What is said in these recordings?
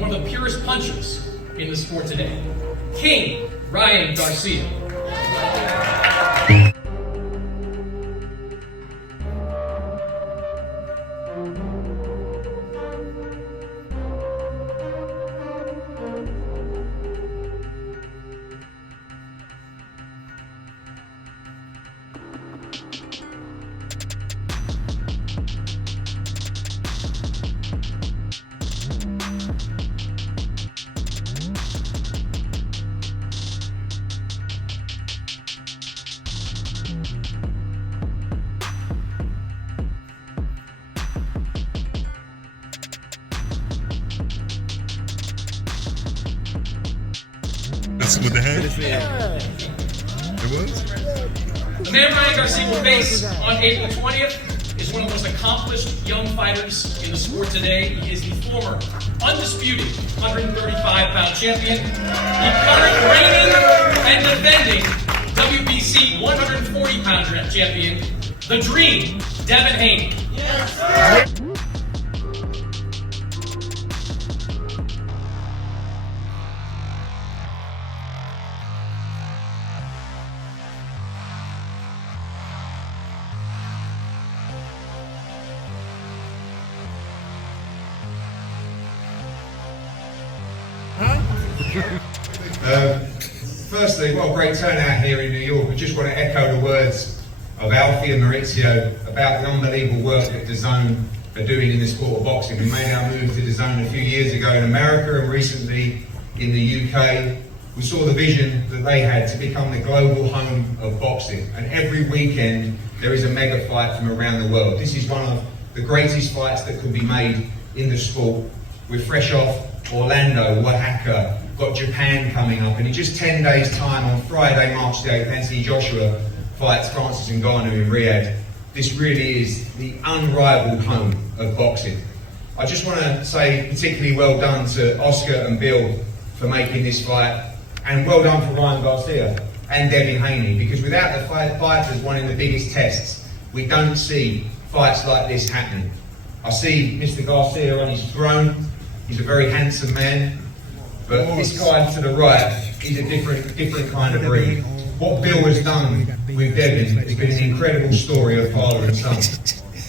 and one of the purest punchers in the sport today, King Ryan Garcia. That's with the hand? Yeah. It was? The man Ryan Garcia will face on April 20th is one of the most accomplished young fighters in the sport today. He is the former undisputed 135-pound champion, the current reigning and defending WBC 140-pound champion, the Dream, Devin Haney. Yes. Firstly, what a great turnout here in New York. We just want to echo the words of Akhi and Maurizio about the unbelievable work that DAZN are doing in the sport of boxing. We made our move to DAZN a few years ago in America and recently in the UK. We saw the vision that they had to become the global home of boxing, and every weekend there is a mega fight from around the world. This is one of the greatest fights that could be made in the sport. We're fresh off Orlando, Oaxaca, got Japan coming up, and in just 10 days' time, on Friday, March the 8th, Anthony Joshua fights Francis Ngannou in Riyadh. This really is the unrivaled home of boxing. I just want to say particularly well done to Oscar and Bill for making this fight, and well done for Ryan Garcia and Devin Haney, because without the fighters wanting the biggest tests, we don't see fights like this happening. I see Mr. Garcia on his throne. He's a very handsome man. But this guy to the right, he's a different kind of breed. What Bill has done with Devin has been an incredible story of father and son.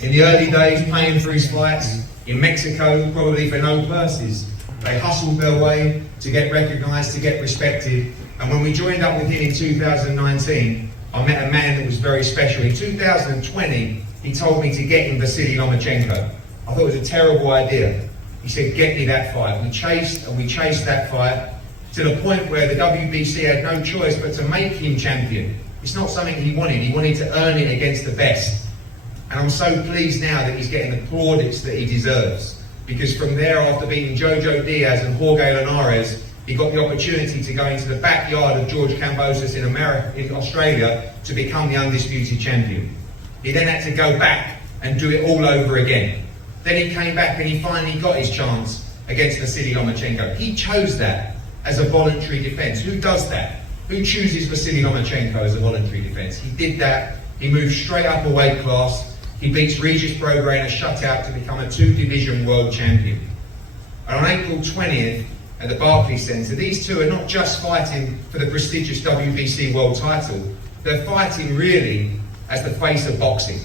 In the early days, paying for his fights, in Mexico, probably for no purses, they hustled their way to get recognised, to get respected. And when we joined up with him in 2019, I met a man that was very special. In 2020, he told me to get him Vasily Lomachenko. I thought it was a terrible idea. He said, get me that fight. We chased that fight to the point where the WBC had no choice but to make him champion. It's not something he wanted to earn it against the best. And I'm so pleased now that he's getting the plaudits that he deserves. Because from there, after beating Jojo Diaz and Jorge Linares, he got the opportunity to go into the backyard of George Kambosos in Australia to become the undisputed champion. He then had to go back and do it all over again. Then he came back and he finally got his chance against Vasily Lomachenko. He chose that as a voluntary defence. Who does that? Who chooses Vasily Lomachenko as a voluntary defence? He did that. He moved straight up a weight class. He beats Regis Prograis in a shutout to become a 2-division world champion. And on April 20th at the Barclays Centre, these two are not just fighting for the prestigious WBC world title. They're fighting really as the face of boxing.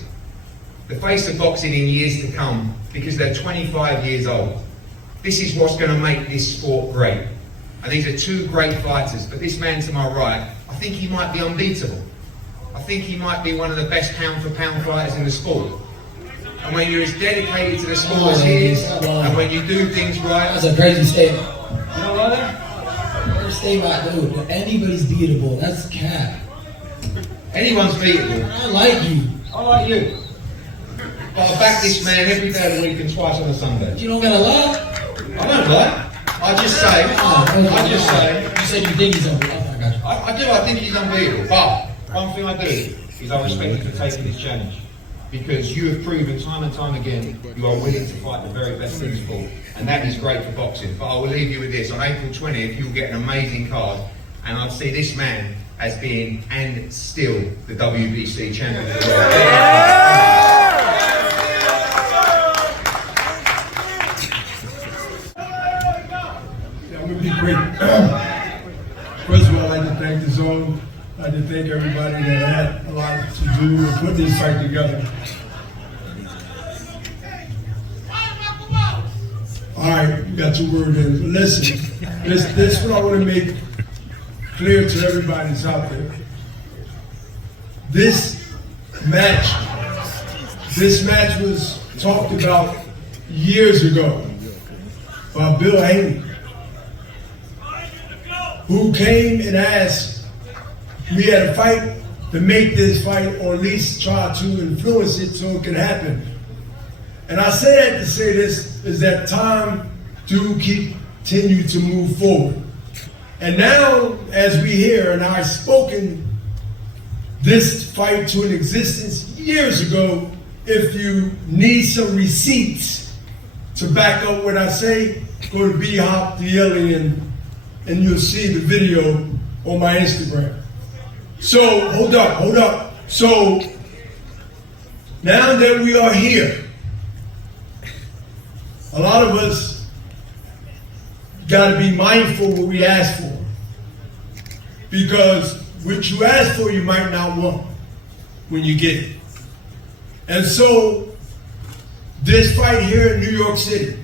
The face of boxing in years to come, because they're 25 years old. This is what's going to make this sport great. And these are two great fighters, but this man to my right, I think he might be unbeatable. I think he might be one of the best pound-for-pound fighters in the sport. And when you're as dedicated to the sport as he is, and when you do things right... That's a crazy statement. You know what? First statement, dude, anybody's beatable. That's cap. Anyone's beatable. I like you. I like you. But I back this man every day of the week and twice on a Sunday. You don't gotta lie. I don't lie. I just say. You said you think he's unbeatable. I do. I think he's unbeatable. But one thing I do is I respect you for taking this challenge, because you have proven time and time again you are willing to fight the very best in sport, and that is great for boxing. But I will leave you with this: on April 20th, you'll get an amazing card, and I'd see this man as being and still the WBC champion of the world. I'm gonna be quick. First of all, I'd like to thank the zone. I'd like to thank everybody that had a lot to do and put this fight together. All right, you got your word in. But listen, this is what I want to make clear to everybody that's out there. This match was talked about years ago by Bill Haney, who came and asked me at a fight to make this fight, or at least try to influence it so it can happen. And I say that to say this, is that time do continue to move forward. And now, as we hear, and I've spoken this fight to an existence years ago, if you need some receipts to back up what I say, go to B-Hop the Alien and you'll see the video on my Instagram. So, hold up. So, now that we are here, a lot of us got to be mindful what we ask for. Because what you ask for, you might not want when you get it. And so, this fight here in New York City,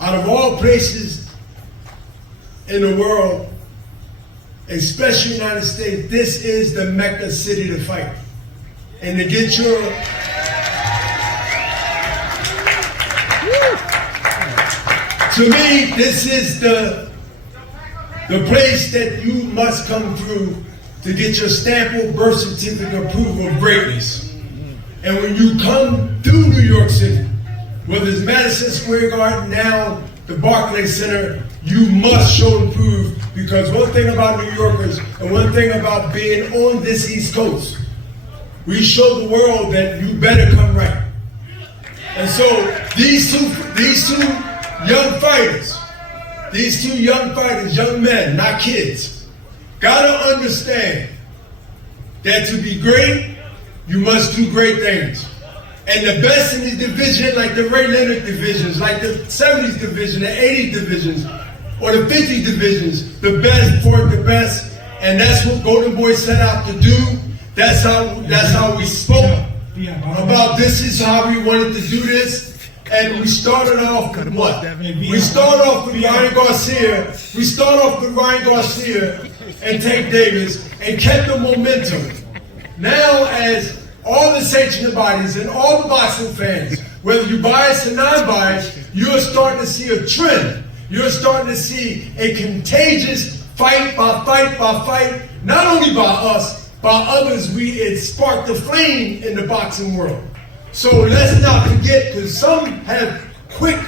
out of all places in the world, especially the United States, this is the Mecca city to fight. And to get your to me, this is the place that you must come through to get your stamp or birth certificate approval of greatness. And when you come through New York City, whether it's Madison Square Garden, now the Barclays Center, you must show and prove, because one thing about New Yorkers and one thing about being on this East Coast, we show the world that you better come right. And so these two young fighters, young men, not kids, gotta understand that to be great, you must do great things. And the best in this division, like the Ray Leonard divisions, like the 70s division, the 80s divisions, or the 50 divisions, the best for the best. And that's what Golden Boy set out to do. That's how we spoke about this is how we wanted to do this. And we started off with what? We started off with Ryan Garcia. We started off with Ryan Garcia and Tank Davis and kept the momentum. Now, as all the sanctioning bodies and all the boxing fans, whether you biased or non-biased, you're starting to see a trend. You're starting to see a contagious fight by fight by fight, not only by us, by others. It sparked a flame in the boxing world. So let's not forget, because some have quick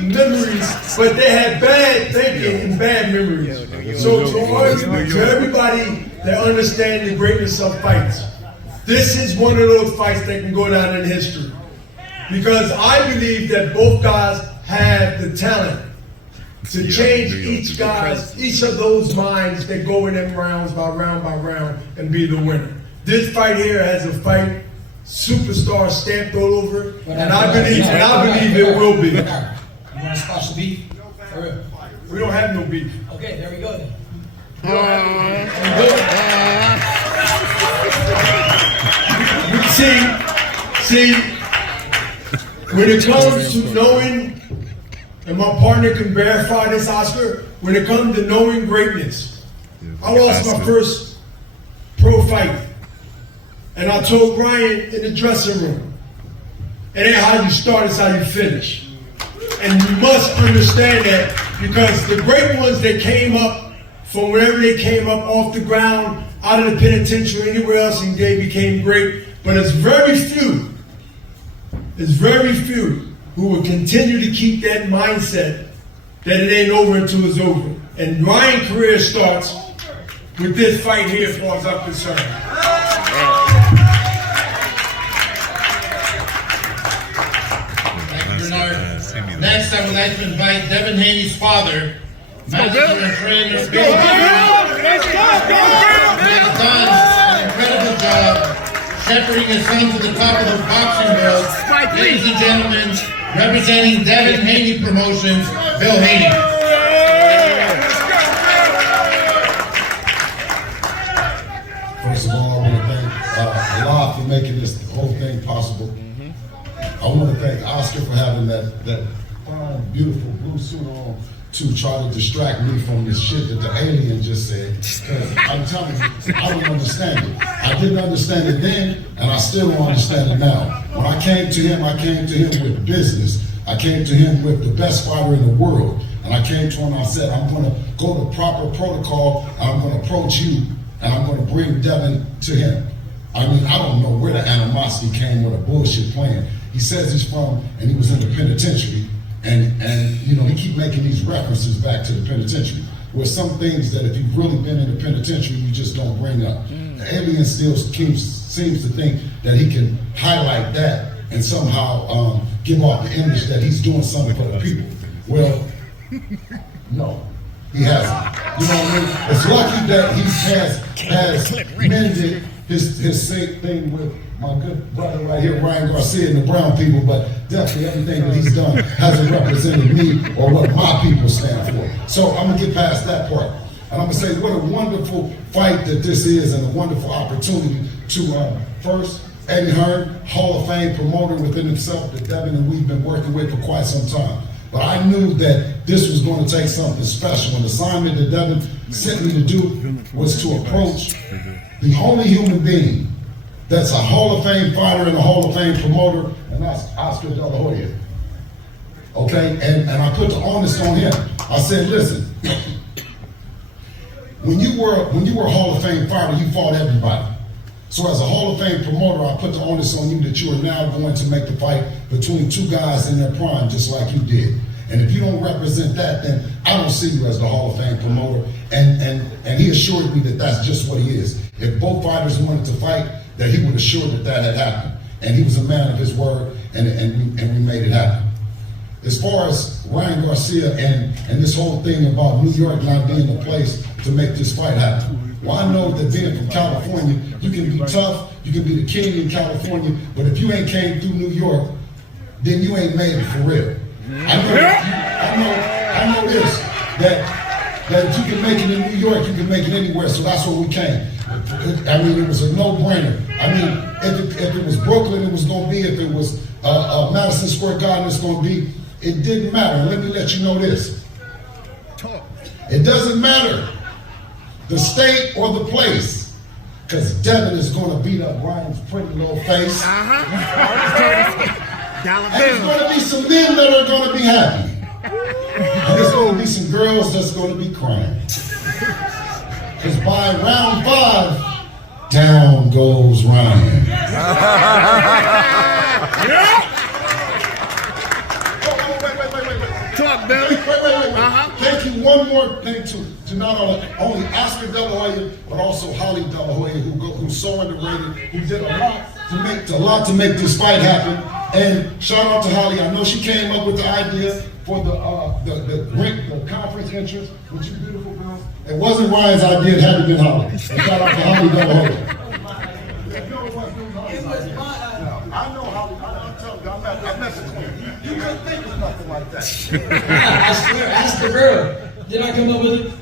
memories, but they have bad thinking and bad memories. So to everybody that understands the greatness of fights, this is one of those fights that can go down in history. Because I believe that both guys have the talent to change each of those minds that go in them rounds by round and be the winner. This fight here has a fight superstar stamped all over it, and I believe it will be. You want to squash the beef? For real? We don't have no beef. Okay, there we go then. See, when it comes to knowing, and my partner can verify this, Oscar, when it comes to knowing greatness, I lost my first pro fight. And I told Brian in the dressing room, it ain't how you start, it's how you finish. And you must understand that, because the great ones that came up from wherever they came up off the ground, out of the penitentiary, anywhere else, and they became great. But it's very few who will continue to keep that mindset that it ain't over until it's over. And Ryan's career starts with this fight here, as far as I'm concerned. Next, I would like to invite Devin Haney's father, manager and trainer, who has done an incredible job shepherding his son to the top of the boxing world. Ladies and gentlemen, representing Devin Haney Promotions, Bill Haney. Oscar for having that fine, beautiful blue suit on to try to distract me from this shit that the alien just said. Because I'm telling you, I don't understand it. I didn't understand it then, and I still don't understand it now. When I came to him with business. I came to him with the best fighter in the world. And I came to him and I said, I'm going to go to proper protocol, and I'm going to approach you, and I'm going to bring Devin to him. I mean, I don't know where the animosity came with a bullshit plan. He says he's from, and he was in the penitentiary, and you know, he keep making these references back to the penitentiary. Where some things that if you've really been in the penitentiary, you just don't bring up. The alien still seems to think that he can highlight that and somehow give off the image that he's doing something for the people. Well, no, he hasn't. You know what I mean? It's lucky that he has mended his same thing with my good brother right here, Ryan Garcia, and the brown people, but definitely everything that he's done hasn't represented me or what my people stand for. So I'm gonna get past that part. And I'm gonna say what a wonderful fight that this is, and a wonderful opportunity to first, Eddie Hearn, Hall of Fame promoter within himself that Devin and we've been working with for quite some time. But I knew that this was going to take something special. An assignment that Devin sent me to do was to approach the only human being that's a Hall of Fame fighter and a Hall of Fame promoter, and that's Oscar De La Hoya. Okay, and I put the onus on him. I said, listen, when you were a Hall of Fame fighter, you fought everybody. So as a Hall of Fame promoter, I put the onus on you that you are now going to make the fight between two guys in their prime, just like you did. And if you don't represent that, then I don't see you as the Hall of Fame promoter. And he assured me that that's just what he is. If both fighters wanted to fight, that he would assure that had happened. And he was a man of his word, and we made it happen. As far as Ryan Garcia and this whole thing about New York not being the place to make this fight happen. Well, I know that being from California, you can be tough, you can be the king in California, but if you ain't came through New York, then you ain't made it for real. I know this, that if you can make it in New York, you can make it anywhere, so that's where we came. I mean, it was a no-brainer. I mean, if it was Brooklyn, it was going to be. If it was Madison Square Garden, it's going to be. It didn't matter. Let me let you know this. It doesn't matter the state or the place, because Devin is going to beat up Ryan's pretty little face. And there's going to be some men that are going to be happy. And there's going to be some girls that's going to be crying. Because by round 5, down goes Ryan. Talk, Devin. Wait. Thank you. One more thing to not only Oscar De La Hoya, but also Holly De La Hoya, who's so underrated, who did a lot to make this fight happen. And shout out to Holly. I know she came up with the idea for the conference entrance with you beautiful girls. It wasn't Ryan's idea, it had to be Holly. So shout out to Holly De La Hoya. I know Holly. I'm telling you, I'm messing with you. You couldn't think of nothing like that. I swear, ask the girl. Did I come up with it?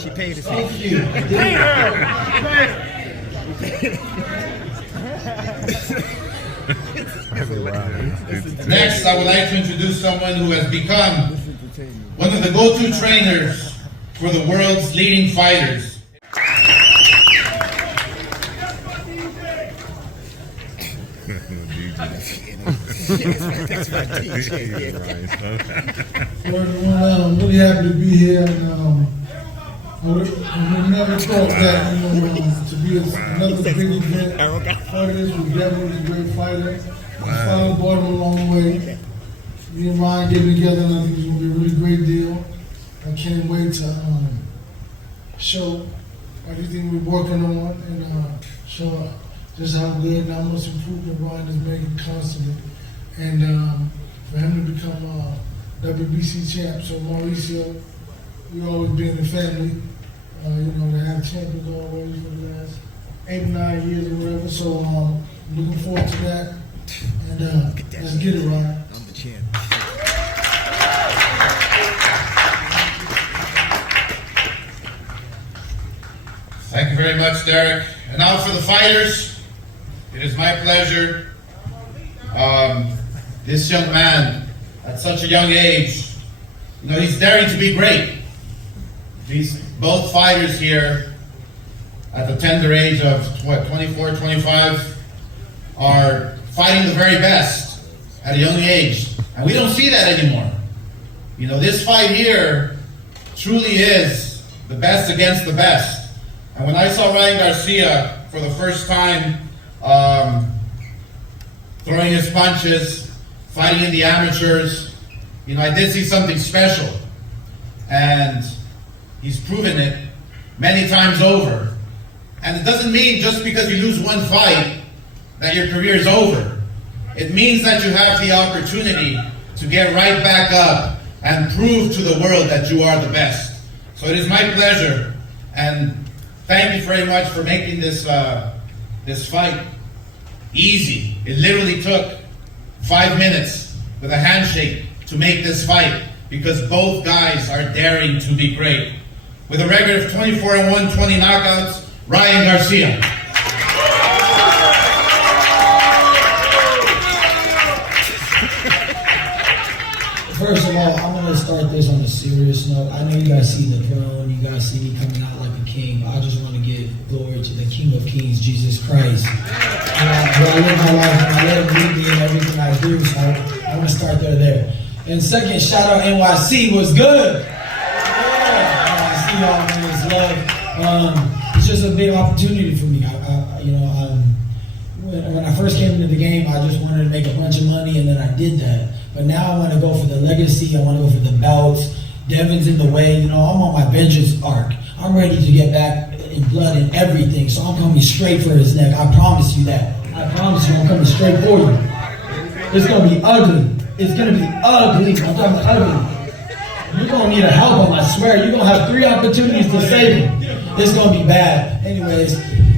She paid us. Thank you. Next, I would like to introduce someone who has become one of the go-to trainers for the world's leading fighters. I'm really happy to be here, and I never thought that to be another big event. Fighters was definitely a great fighter. His father brought him a long way. Me and Ryan getting together, and I think it's going to be a really great deal. I can't wait to show everything we're working on and show just how good and how much improvement Ryan is making constantly. And for him to become WBC champ, so Mauricio, we always been in the family. They have champions always for the last 8 or 9 years or whatever. So I'm looking forward to that. And let's get it, Ryan. I'm the champ. Thank you very much, Derek. And now for the fighters, it is my pleasure this young man at such a young age, you know, he's daring to be great. These both fighters here at the tender age of, what, 24, 25, are fighting the very best at a young age. And we don't see that anymore. You know, this fight here truly is the best against the best. And when I saw Ryan Garcia for the first time throwing his punches, fighting in the amateurs, you know, I did see something special. And he's proven it many times over. And it doesn't mean just because you lose one fight that your career is over. It means that you have the opportunity to get right back up and prove to the world that you are the best. So it is my pleasure, and thank you very much for making this this fight easy. It literally took 5 minutes with a handshake to make this fight, because both guys are daring to be great. With a record of 24-1, 20 knockouts, Ryan Garcia. First of all, I'm going to start this on a serious note. I know you guys see the throne, you guys see me coming out like a king, but I just want to give glory to the King of Kings, Jesus Christ. I live my life and I let him lead me in everything I do, so I want to start there. And second, shout out NYC, was good. Yeah, I see y'all, man, it's love. It's just a big opportunity for me. When I first came into the game, I just wanted to make a bunch of money, and then I did that. But now I want to go for the legacy. I want to go for the belts. Devin's in the way. You know, I'm on my vengeance arc. I'm ready to get back in blood and everything. So I'm coming straight for his neck. I promise you that. I promise you, I'm coming straight for you. It's gonna be ugly. It's gonna be ugly. I'm talking ugly. You're gonna need a help him. I swear. You're gonna have 3 opportunities to save him. It's gonna be bad. Anyways,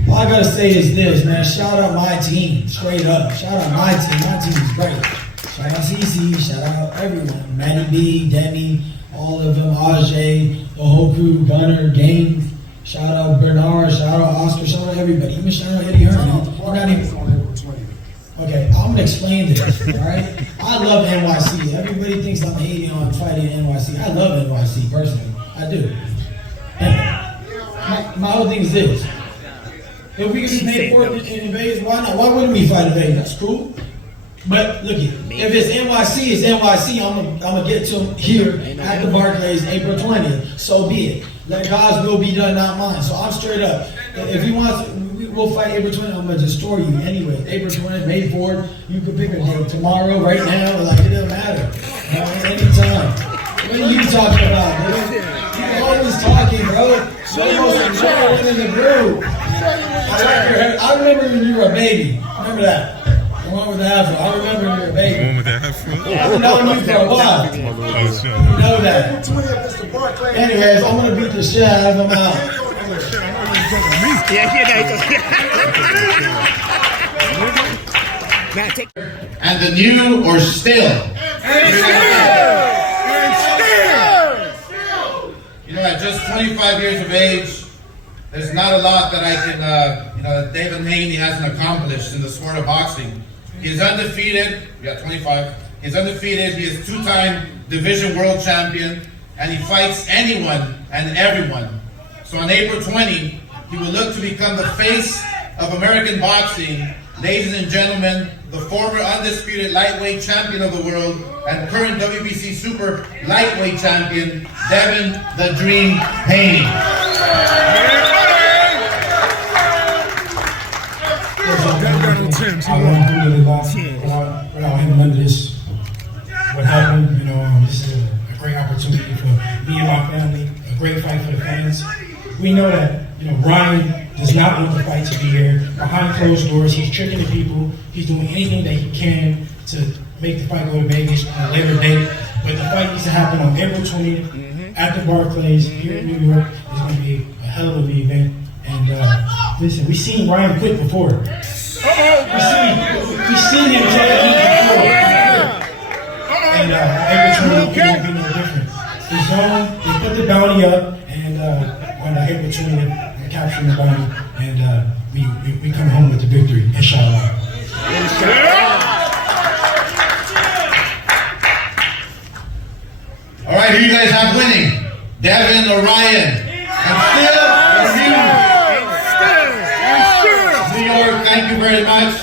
all I gotta say is this, man. Shout out my team, straight up. Shout out my team. My team is great. Shout out CC, shout out everyone. Manny B, Demi, all of them, Ajay, the whole crew, Gunner, Gaines. Shout out Bernard, shout out Oscar, shout out everybody. Even shout out Eddie Hearn. Okay, I'm gonna explain this, alright? I love NYC. Everybody thinks I'm hating on fighting in NYC. I love NYC, personally. I do. And my whole thing is this. If we can be paid for it in Vegas, why not? Why wouldn't we fight in Vegas? That's cool. But look, if it's NYC, it's NYC. I'm gonna get to him here at the Barclays, April 20th. So be it. Let God's will be done, not mine. So I'm straight up. If he wants, we'll fight April 20th. I'm gonna destroy you anyway. April 20th, May 4th. You can pick a day tomorrow, right now. Like, it doesn't matter. Anytime. What are you talking about, dude? You're always talking, bro. So you most important in the group. I remember when you were a baby. Remember that. The one with the afro. I remember when you were a baby. The one with the afro? I've known you for a while. Oh, sure. You know that. Anyways, I'm going to beat the shit out of him out. And the new or still. You know, at just 25 years of age, there's not a lot that I can, that Devin Haney hasn't accomplished in the sport of boxing. He's undefeated, 25. He's undefeated, he is 2-time division world champion, and he fights anyone and everyone. So on April 20, he will look to become the face of American boxing. Ladies and gentlemen, the former undisputed lightweight champion of the world and current WBC super lightweight champion, Devin the Dream Haney. I won't do it without him under this. What happened, this is a great opportunity for me and my family, a great fight for the fans. We know that, Ryan does not want the fight to be here. Behind closed doors, he's tricking the people. He's doing anything that he can to make the fight go to Vegas on a later date. But the fight needs to happen on April 20th at the Barclays here in New York. It's going to be a hell of an event. And listen, we've seen Ryan quit before. We've seen him try to eat before. And April 20th won't be no different. He's on, they put the bounty up, and on April 20th, we're capturing the bounty, and we come home with the victory, inshallah. right, who you guys have winning? Devin or Ryan? New York, thank you very much.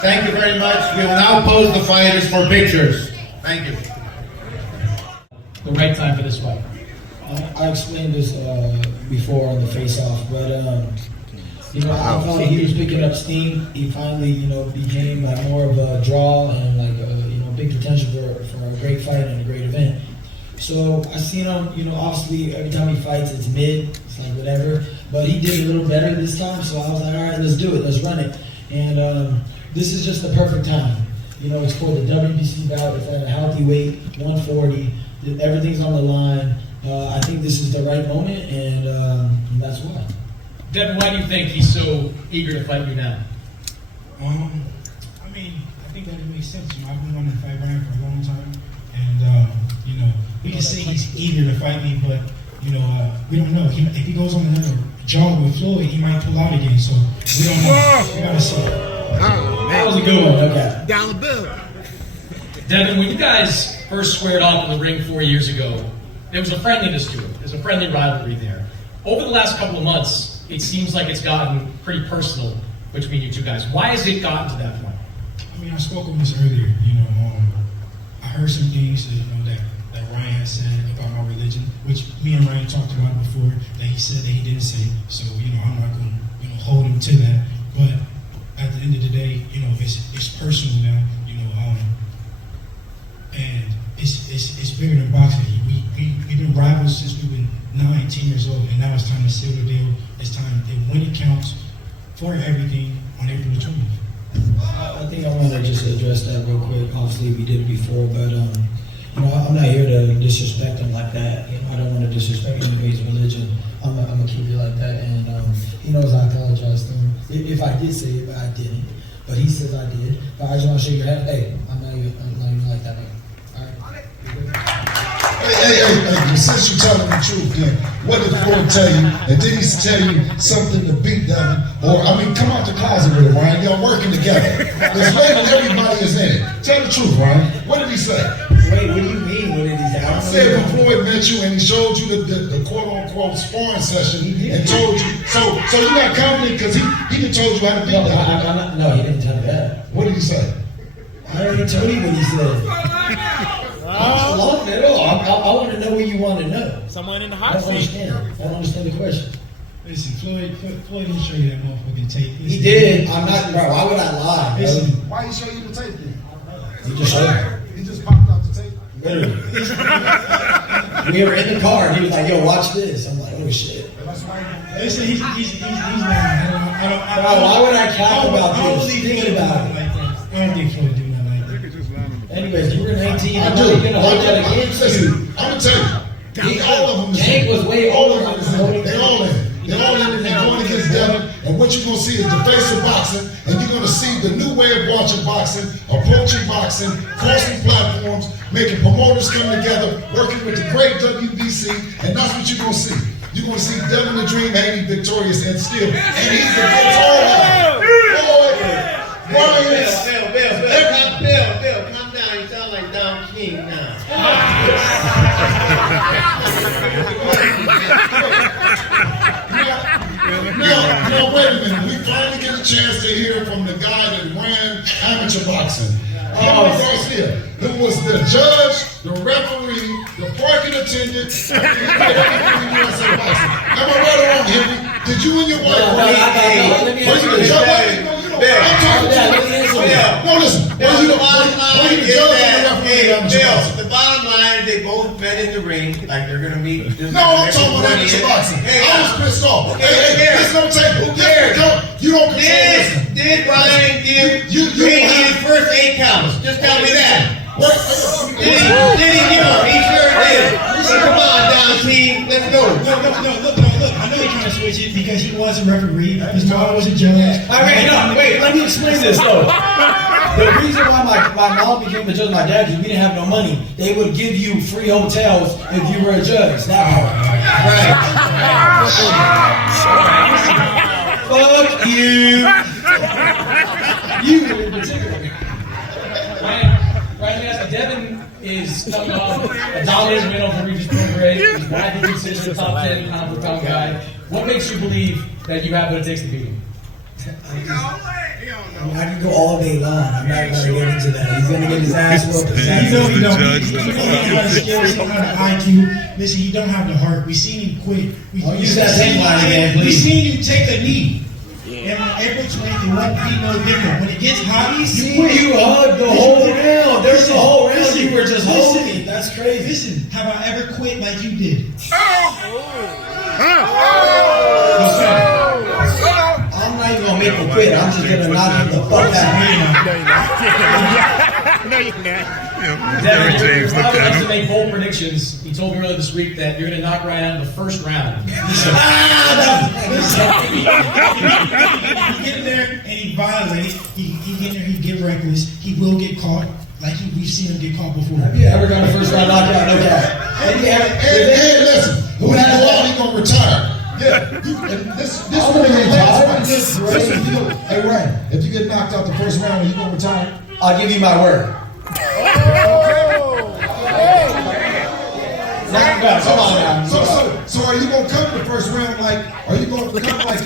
Thank you very much. We will now pose the fighters for pictures. Thank you. The right time for this fight. I explained this before on the face-off, but you know, I thought he was picking up steam. He finally, you know, became like more of a draw and like you know, big potential for a great fight and a great event. So I seen him, you know, obviously every time he fights it's mid, it's like whatever. But he did a little better this time, so I was like, all right, let's do it, let's run it. And this is just the perfect time. You know, it's called the WBC bout. It's at a healthy weight, 140. Everything's on the line. I think this is the right moment, and that's why. Devin, why do you think he's so eager to fight you now? I mean, I think that it makes sense. You know, I've been wanting to fight Ryan for a long time, and you know, we can say he's eager to fight me, but you know, we don't know. If he goes on another jog with Floyd, he might pull out again. So we don't know. We gotta see. That was a good one. Okay. Dollar bill. Devin, when you guys first squared off in the ring 4 years ago, there was a friendliness to it. There's a friendly rivalry there. Over the last couple of months, it seems like it's gotten pretty personal between you two guys. Why has it gotten to that point? I mean, I spoke on this earlier. You know, I heard some things that, you know, that Ryan has said about my religion, which me and Ryan talked about before, that he said that he didn't say. So, you know, I'm not going to, you know, hold him to that. But at the end of the day, you know, it's personal now, you know, and it's bigger than boxing. We've been rivals since we've been 19 years old, and now it's time to seal the deal. It's time that when it counts for everything on April the 20th. I think I want to just address that real quick. Obviously, we did it before, but you know, I'm not here to disrespect him like that. You know, I don't want to disrespect anybody's religion. I'm gonna keep it like that, and he knows I apologize to him if I did say it, but I didn't. But he says I did. But I just want to shake your hand. Hey, I'm not even like that. All right. Hey, since you're telling the truth, then what did Floyd tell you? And did he tell you something to beat Devin? Or, I mean, come out the closet with it, Ryan. Y'all working together. There's label, everybody is in it. Tell the truth, Ryan. What did he say? Wait, what do you mean? What did he say? I said when Floyd met you and he showed you the quote-unquote sparring session and told you. So you're not confident because he done told you how to beat Devin. No, he didn't tell me that. What did he say? I already told you what he said. I want to know what you want to know. Someone in the I hot don't seat. understand. I don't understand the question. Listen, Floyd didn't show you that motherfucking tape. He did. I'm not, bro. Why would I lie? Listen, Why he show you the tape then? He just showed me. He just popped out the tape. Literally. We were in the car and he was like, yo, watch this. I'm like, oh shit. listen, he's lying. I don't. Bro, why would I cap about I don't this? believe Think Floyd about do it. nothing like that. I don't think Floyd do nothing like that. Anyways, you were 19. I I'm do. not gonna hold that against you. Listen, I'm gonna tell you. All of them. Tank was way all older of than them. They all in. They all in and they're going against Devin. And what you're gonna see is the face of boxing, and you're gonna see the new way of watching boxing, approaching boxing, crossing platforms, making promoters come together, working with the great WBC, and that's what you're gonna see. You're gonna see Devin the Dream Haney victorious and still, and he's the victorious. Bill, calm down. You sound like Don King now. No, wait a minute. We finally get a chance to hear from the guy that ran amateur boxing. Garcia, who was the judge, the referee, the parking attendant, and everything in USA boxing. Am I right or wrong, Henry? Did you and your wife Let me answer this. No, listen. The bottom line is they both bet in the ring like they're gonna be. No, I'm talking about amateur boxing. I was pissed off. Hey, listen, don't take. Who cares? You don't control this. Did Ryan give his first 8 counts? Just tell me that. Did he give him? He sure did. So come on, Don King, let's go. Look. I know you're trying to switch it because he was a referee. His mom was a judge. All right, no, wait, let me explain this though. The reason why my mom became a judge and my dad is we didn't have no money. They would give you free hotels if you were a judge. That part. Fuck you. You in particular. Right, Devin is is coming off a dominant win over Regis Prograde. He's widely considered a top 10 pound for pound guy. What makes you believe that you have what it takes to beat him? I can go all day long. I'm not going to get into that. He's going to get his ass whooped. You know he The don't. judge, He the don't have the skills. He don't have the IQ. Listen, he don't have the heart. We seen him quit. Use that same line again, We please. seen you take a knee. And on April 20th, it won't be no different. When it gets hot, You hugged the whole round. There's the whole round you were just listen, holding. That's crazy. Listen, have I ever quit like you did? I'm not even going to make him quit. I'm just going to knock him the fuck out. No, you're not. Devin, James you're looked probably at likes him. to make bold predictions. He told me earlier this week that you're going to knock Ryan out in the first round. He get in there and he violates. He get in there, he get reckless. He will get caught. Like we've seen him get caught before. Have you ever got a first round knockout? No doubt. Hey, listen, who had to go out, he gonna retire. Yeah, this one ain't retire. Listen, hey Ryan, if you get knocked out the first round, you gonna retire? I'll give you my word. Come on now. So are you gonna come the first round like? Are you gonna come like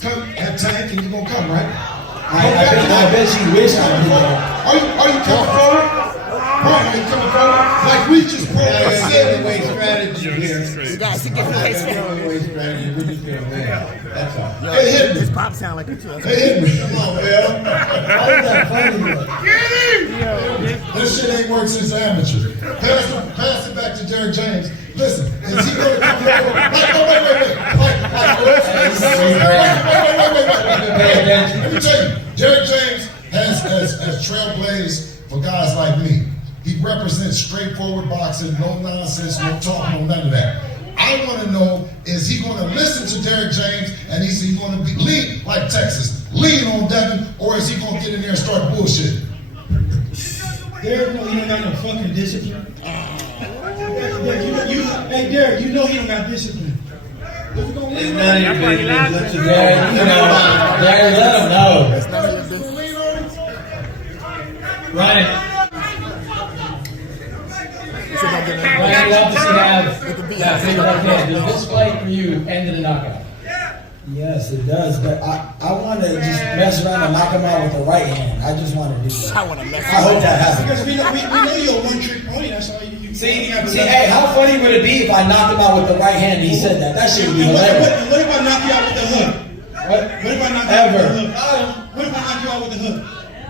come at tank and you gonna come right? I bet you wish I would do that. Are you coming forward? Right, are you coming forward? Like we just broke a seven Giveaway strategy here. You guys should give away Giveaway strategy. We're just gonna win. That's all. Hey, hit me. This pop sound like it too. Hey, hit me. Come on, Bill. How is that funny? This shit ain't worked since amateur. Pass it back to Derek James. Listen, is he gonna come forward? Wait. Let me tell you, Derek James has trailblazed for guys like me. He represents straightforward boxing, no nonsense, no talk, no none of that. I want to know, is he going to listen to Derek James and is he going to be lean like Texas, lean on Devin, or is he going to get in there and start bullshit? Derek, no, he don't got no fucking discipline. Hey, Derek, you know he don't got discipline. It's none of your business. Derek, let him know. Ryan, you obviously have that big right hand. Does this fight for you end in a knockout? Yes, it does. But I want to just mess around and knock him out with the right hand. I just want to do that. I want to mess. I hope that happens. Because we know you're a one-trick pony. That's all you. See, hey, how funny would it be if I knocked him out with the right hand and he said that? That shit would be hilarious. What if I knock you out with the hook? What if I knock you out with the hook? What if I knock you out with the hook?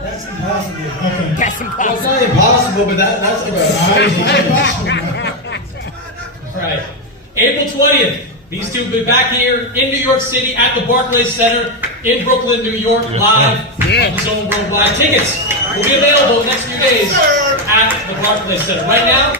That's impossible. Okay. That's Well, impossible. it's not impossible, but that's like All right. April 20th, these two will be back here in New York City at the Barclays Center in Brooklyn, New York, live on the Zone Worldwide. Tickets will be available next few days at the Barclays Center. Right now,